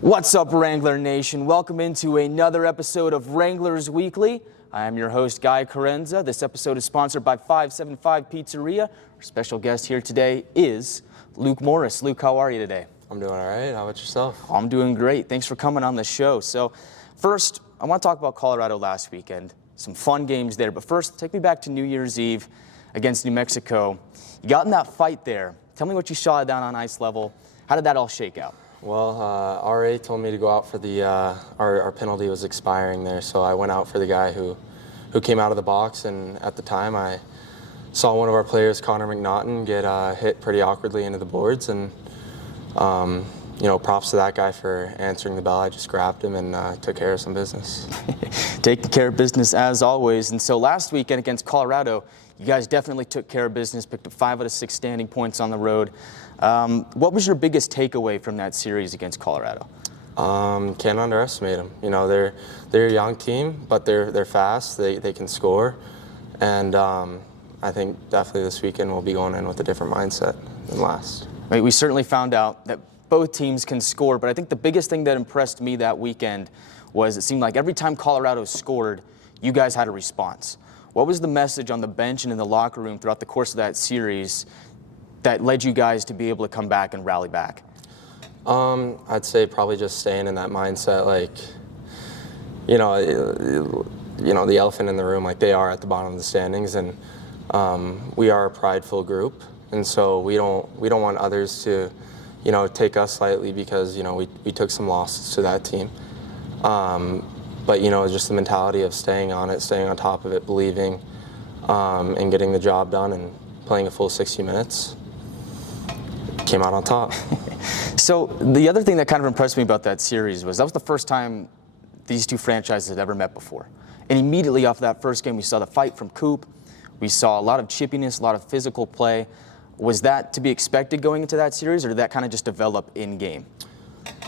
What's up, Wrangler Nation? Welcome into another episode of Wranglers Weekly. I am your host, Chiarenza. This episode is sponsored by 575 Pizzeria. Our special guest here today is Luke Morris. Luke, how are you today? I'm doing all right. How about yourself? I'm doing great. Thanks for coming on the show. So first, I want to talk about Colorado last weekend. Some fun games there. But first, take me back to New Year's Eve against New Mexico. You got in that fight there. Tell me what you saw down on ice level. How did that all shake out? Well, RA told me to go out for the, our penalty was expiring there, so I went out for the guy who came out of the box, and at the time I saw one of our players, Connor McNaughton, get hit pretty awkwardly into the boards, and you know, props to that guy for answering the bell. I just grabbed him and took care of some business. Taking care of business as always. And so last weekend against Colorado, you guys definitely took care of business, picked up 5 out of 6 standing points on the road. What was your biggest takeaway from that series against Colorado? Can't underestimate them. You know, they're a young team, but they're fast. They can score, and I think definitely this weekend we'll be going in with a different mindset than last. Right, we certainly found out that both teams can score, but I think the biggest thing that impressed me that weekend was it seemed like every time Colorado scored, you guys had a response. What was the message on the bench and in the locker room throughout the course of that series that led you guys to be able to come back and rally back? I'd say probably just staying in that mindset, like, you know, the elephant in the room, like they are at the bottom of the standings, and we are a prideful group, and so we don't want others to, you know, take us lightly because, you know, we took some losses to that team. But, you know, just the mentality of staying on it, staying on top of it, believing, and getting the job done and playing a full 60 minutes, came out on top. So the other thing that kind of impressed me about that series was that was the first time these two franchises had ever met before. And immediately off that first game, we saw the fight from Coop. We saw a lot of chippiness, a lot of physical play. Was that to be expected going into that series, or did that kind of just develop in game?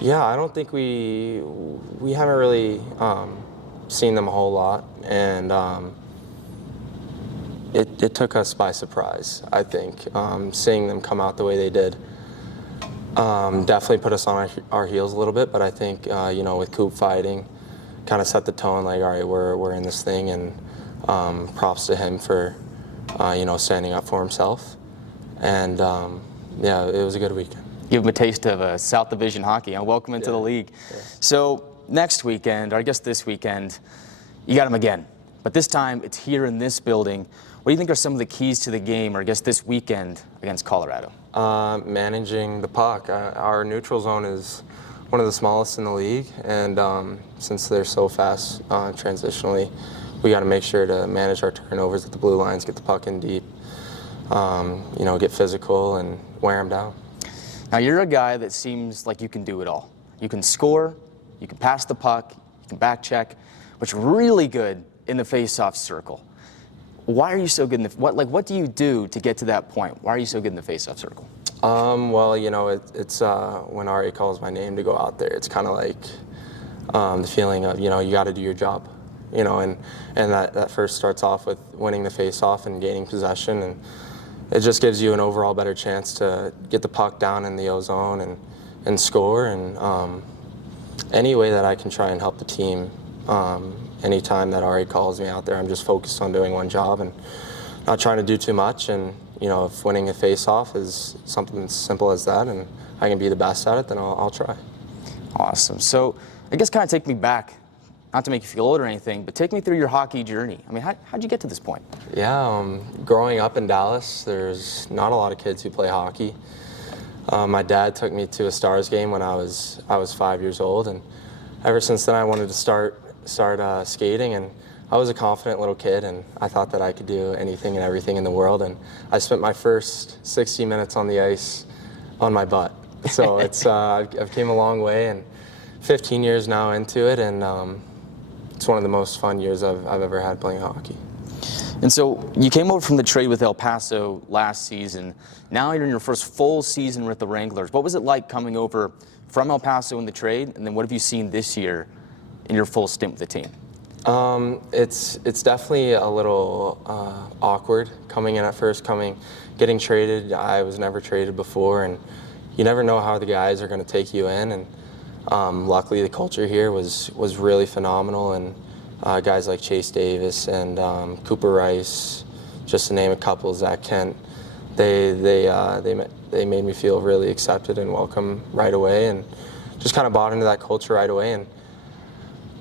Yeah, I don't think we haven't really seen them a whole lot, and it took us by surprise, I think. Seeing them come out the way they did definitely put us on our heels a little bit, but I think, you know, with Coop fighting, kind of set the tone, like, all right, we're in this thing, and props to him for, you know, standing up for himself. And, yeah, it was a good weekend. Give him a taste of South Division hockey, and welcome into the league. Yeah. So next weekend, or I guess this weekend, you got him again. But this time, it's here in this building. What do you think are some of the keys to the game, or I guess this weekend against Colorado? Managing the puck. Our neutral zone is one of the smallest in the league, and since they're so fast transitionally, we got to make sure to manage our turnovers at the blue lines, get the puck in deep, you know, get physical and wear them down. Now, you're a guy that seems like you can do it all. You can score, you can pass the puck, you can back check, but you're really good in the face-off circle. Why are you so good in the, what do you do to get to that point? Why are you so good in the face-off circle? Well, you know, it's when Ari calls my name to go out there, it's kind of like the feeling of, you know, you got to do your job, you know, and that first starts off with winning the face-off and gaining possession, and it just gives you an overall better chance to get the puck down in the O-zone and score, and any way that I can try and help the team. Anytime that Ari calls me out there, I'm just focused on doing one job and not trying to do too much. And, you know, if winning a face-off is something as simple as that and I can be the best at it, then I'll try. Awesome. So I guess kind of take me back, not to make you feel old or anything, but take me through your hockey journey. I mean, how'd you get to this point? Yeah, growing up in Dallas, there's not a lot of kids who play hockey. My dad took me to a Stars game when I was 5 years old, and ever since then I wanted to start skating, and I was a confident little kid, and I thought that I could do anything and everything in the world, and I spent my first 60 minutes on the ice on my butt. So it's I've came a long way, and 15 years now into it, and it's one of the most fun years I've ever had playing hockey. And so you came over from the trade with El Paso last season. Now you're in your first full season with the Wranglers. What was it like coming over from El Paso in the trade, and then what have you seen this year in your full stint with the team? It's definitely a little awkward coming in at first, getting traded. I was never traded before, and you never know how the guys are going to take you in. And Luckily, the culture here was really phenomenal, and guys like Chase Davis and Cooper Rice, just to name a couple, Zach Kent, they made me feel really accepted and welcome right away, and just kind of bought into that culture right away. And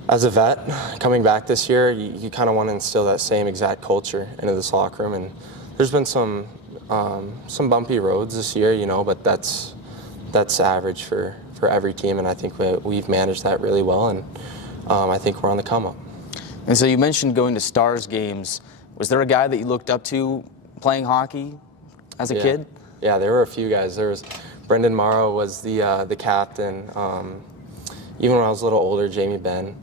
as a vet, coming back this year, you kind of want to instill that same exact culture into this locker room. And there's been some bumpy roads this year, you know, but that's average for every team, and I think we've managed that really well, and I think we're on the come up. And so you mentioned going to Stars games. Was there a guy that you looked up to playing hockey as a kid? Yeah, there were a few guys. There was Brendan Amaro was the captain. Even when I was a little older, Jamie Benn.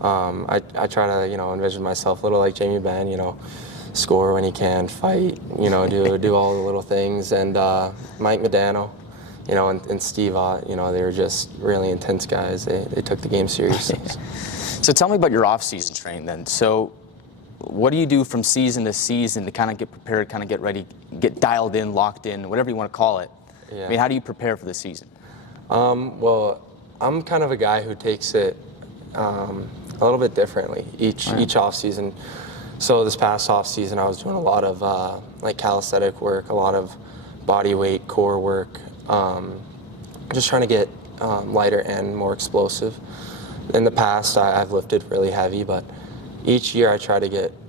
I try to envision myself a little like Jamie Benn. Score when he can, fight. Do all the little things. And Mike Medano. And Steve Ott. They were just really intense guys. They took the game seriously. So tell me about your off-season training then. So what do you do from season to season to kind of get prepared, kind of get ready, get dialed in, locked in, whatever you want to call it? Yeah. I mean, how do you prepare for the season? Well, I'm kind of a guy who takes it a little bit differently each off-season. So this past off-season, I was doing a lot of like calisthenic work, a lot of body weight, core work, just trying to get lighter and more explosive. In the past, I've lifted really heavy, but each year I try to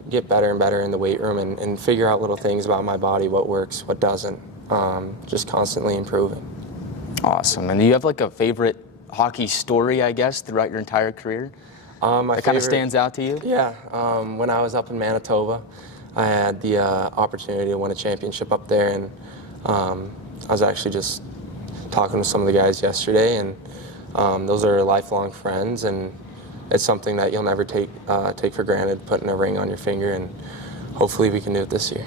get better and better in the weight room and figure out little things about my body, what works, what doesn't, just constantly improving. Awesome. And do you have like a favorite hockey story, I guess, throughout your entire career that kind of stands out to you? Yeah. When I was up in Manitoba, I had the opportunity to win a championship up there, and I was actually just talking to some of the guys yesterday, and those are lifelong friends, and it's something that you'll never take for granted, putting a ring on your finger, and hopefully we can do it this year.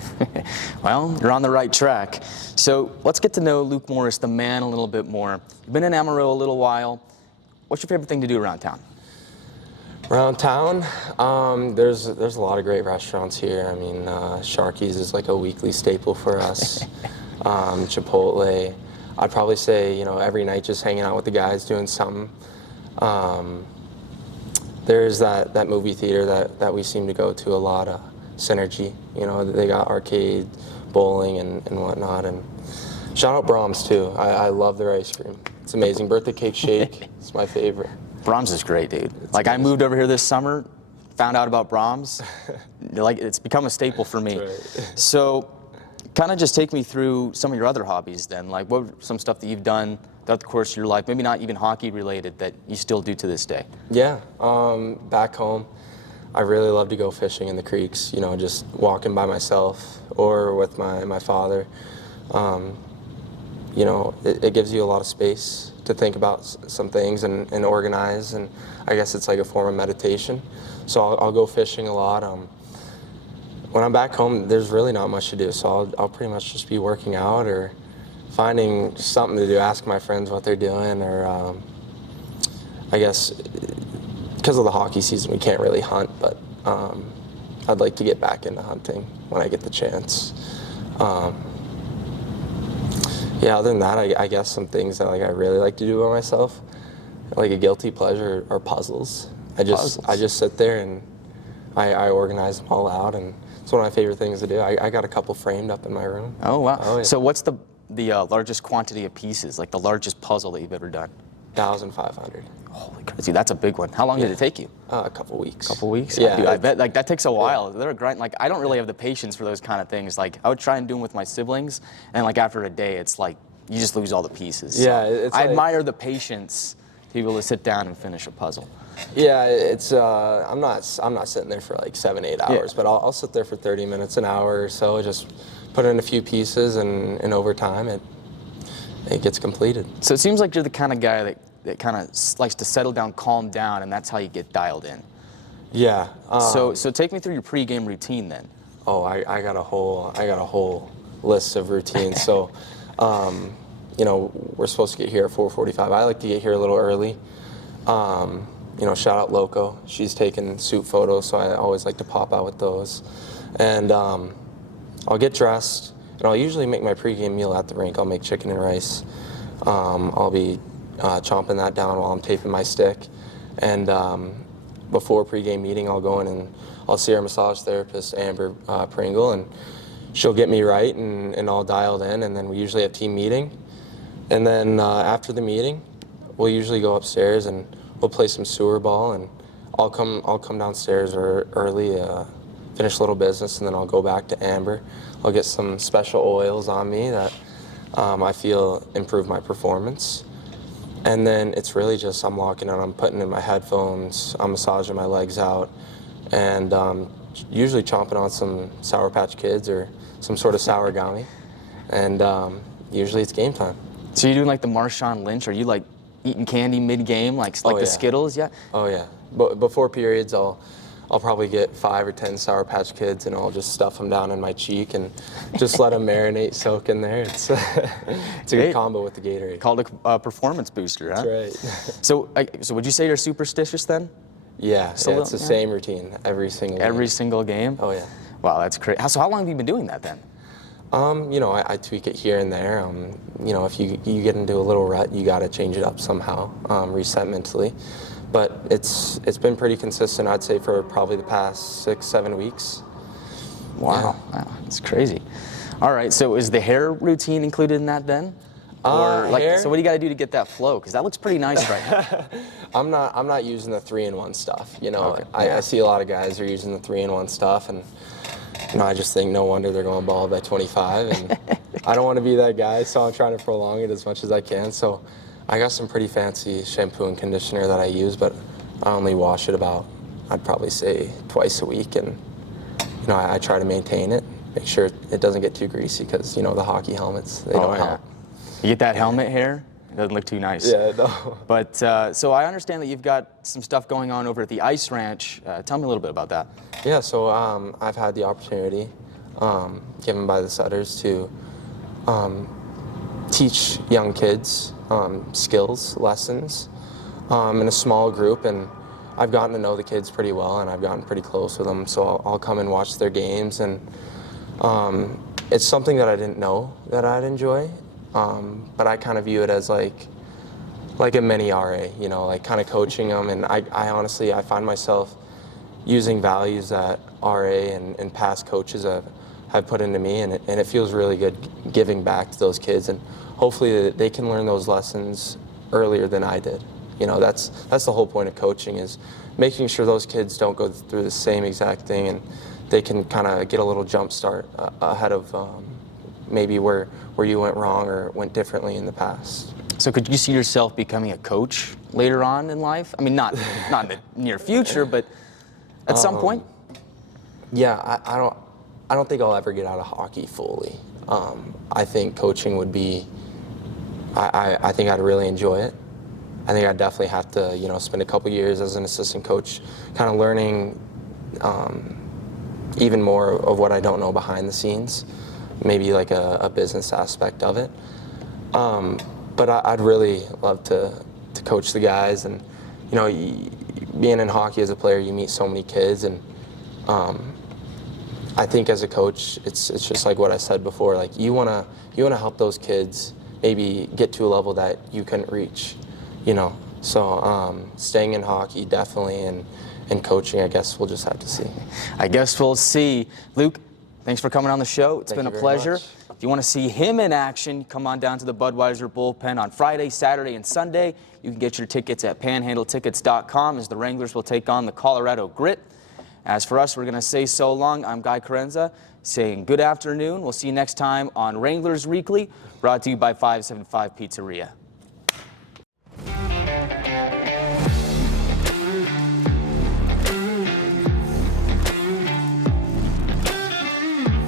Well, you're on the right track. So let's get to know Luke Morris, the man, a little bit more. You've been in Amaro a little while. What's your favorite thing to do around town? Around town, there's a lot of great restaurants here. I mean, Sharky's is like a weekly staple for us. Chipotle. I'd probably say, every night just hanging out with the guys doing something. There's that movie theater that we seem to go to a lot, Synergy. They got arcade, bowling, and whatnot. And shout out Brahms, too. I love their ice cream. It's amazing. Birthday cake shake. It's my favorite. Brahms is great, dude. Like, I moved over here this summer, found out about Brahms. Like, it's become a staple for me. That's right. So kind of just take me through some of your other hobbies then. Like, what some stuff that you've done throughout the course of your life, maybe not even hockey related, that you still do to this day? Yeah, back home, I really love to go fishing in the creeks, just walking by myself or with my father. It gives you a lot of space to think about some things and organize, and I guess it's like a form of meditation. So I'll go fishing a lot. When I'm back home, there's really not much to do, so I'll pretty much just be working out or finding something to do, ask my friends what they're doing, or I guess because of the hockey season, we can't really hunt, but I'd like to get back into hunting when I get the chance. Yeah, other than that, I guess some things that I really like to do by myself, like a guilty pleasure, are puzzles. I just sit there and I organize them all out, and it's one of my favorite things to do. I got a couple framed up in my room. Oh, wow. Oh, yeah. So what's the largest quantity of pieces, like the largest puzzle that you've ever done? 1,500. Holy crazy, that's a big one. How long did it take you? A couple weeks. Couple weeks? Yeah. Dude, I bet that takes a while. They're a grind. Like, I don't really have the patience for those kind of things. Like, I would try and do them with my siblings, and like after a day, it's like you just lose all the pieces. Yeah, So it's I like, admire the patience to be able to sit down and finish a puzzle. Yeah, it's I'm not sitting there for like 7-8 hours, but I'll sit there for 30 minutes, an hour or so, just put in a few pieces, and over time it gets completed. So it seems like you're the kind of guy that kind of likes to settle down, calm down, and that's how you get dialed in. Yeah. So take me through your pregame routine then. Oh, I got a whole list of routines. So, we're supposed to get here at 4:45. I like to get here a little early. Shout out Loco. She's taking suit photos, so I always like to pop out with those. And I'll get dressed, and I'll usually make my pregame meal at the rink. I'll make chicken and rice. I'll be chomping that down while I'm taping my stick. And before pregame meeting, I'll go in and I'll see our massage therapist, Amber Pringle, and she'll get me right and all dialed in. And then we usually have team meeting. And then after the meeting, we'll usually go upstairs and we'll play some sewer ball. And I'll come downstairs early, finish a little business, and then I'll go back to Amber. I'll get some special oils on me that I feel improve my performance. And then it's really just I'm walking and I'm putting in my headphones, I'm massaging my legs out, and usually chomping on some Sour Patch Kids or some sort of sour gummy. And usually it's game time. So you're doing like the Marshawn Lynch? Are you like eating candy mid-game, like the Skittles? Yeah. Oh yeah. But before periods, I'll probably get 5 or 10 Sour Patch Kids and I'll just stuff them down in my cheek and just let them marinate, soak in there. It's it's a good combo with the Gatorade. Called a performance booster, huh? That's right. So would you say you're superstitious then? Yeah, it's the same routine every single game. Every single game? Oh yeah. Wow, that's crazy. So how long have you been doing that then? You know, I tweak it here and there. You know, if you get into a little rut, you got to change it up somehow, reset mentally. But it's been pretty consistent, I'd say, for probably the past 6-7 weeks. Wow, that's crazy. All right, so is the hair routine included in that then? Or hair? So what do you got to do to get that flow? Because that looks pretty nice right now. I'm not using the 3-in-1 stuff. You know, Okay. I see a lot of guys are using the 3-in-1 stuff, and you know, I just think no wonder they're going bald by 25. And I don't want to be that guy, so I'm trying to prolong it as much as I can. So I got some pretty fancy shampoo and conditioner that I use, but I only wash it about, I'd probably say, twice a week. And you know, I try to maintain it, make sure it doesn't get too greasy, because you know the hockey helmets, they don't help. You get that helmet hair? It doesn't look too nice. Yeah, no. But so I understand that you've got some stuff going on over at the Ice Ranch. Tell me a little bit about that. Yeah, so I've had the opportunity, given by the Sutters, to teach young kids skills, lessons in a small group, and I've gotten to know the kids pretty well, and I've gotten pretty close with them, so I'll come and watch their games, and it's something that I didn't know that I'd enjoy, but I kind of view it as like a mini RA, you know, like kind of coaching them, and I honestly, I find myself using values that RA and past coaches have put into me, and it feels really good giving back to those kids, and hopefully they can learn those lessons earlier than I did. You know, that's the whole point of coaching, is making sure those kids don't go through the same exact thing, and they can kind of get a little jump start ahead of maybe where you went wrong or went differently in the past. So could you see yourself becoming a coach later on in life? I mean, not in the near future, but at some point? Yeah, I don't think I'll ever get out of hockey fully. I think coaching would be, I think I'd really enjoy it. I think I'd definitely have to, you know, spend a couple years as an assistant coach, kind of learning even more of what I don't know behind the scenes, maybe like a business aspect of it. But I'd really love to coach the guys, and you know, being in hockey as a player, you meet so many kids, and I think as a coach, it's just like what I said before. Like you wanna help those kids maybe get to a level that you couldn't reach, you know. So staying in hockey definitely, and coaching, I guess we'll just have to see. I guess we'll see. Luke, thanks for coming on the show. It's been a pleasure. If you want to see him in action, come on down to the Budweiser Bullpen on Friday, Saturday, and Sunday. You can get your tickets at panhandletickets.com as the Wranglers will take on the Colorado Grit. As for us, we're going to say so long. I'm Guy Chiarenza saying good afternoon. We'll see you next time on Wranglers Weekly, brought to you by 575 Pizzeria.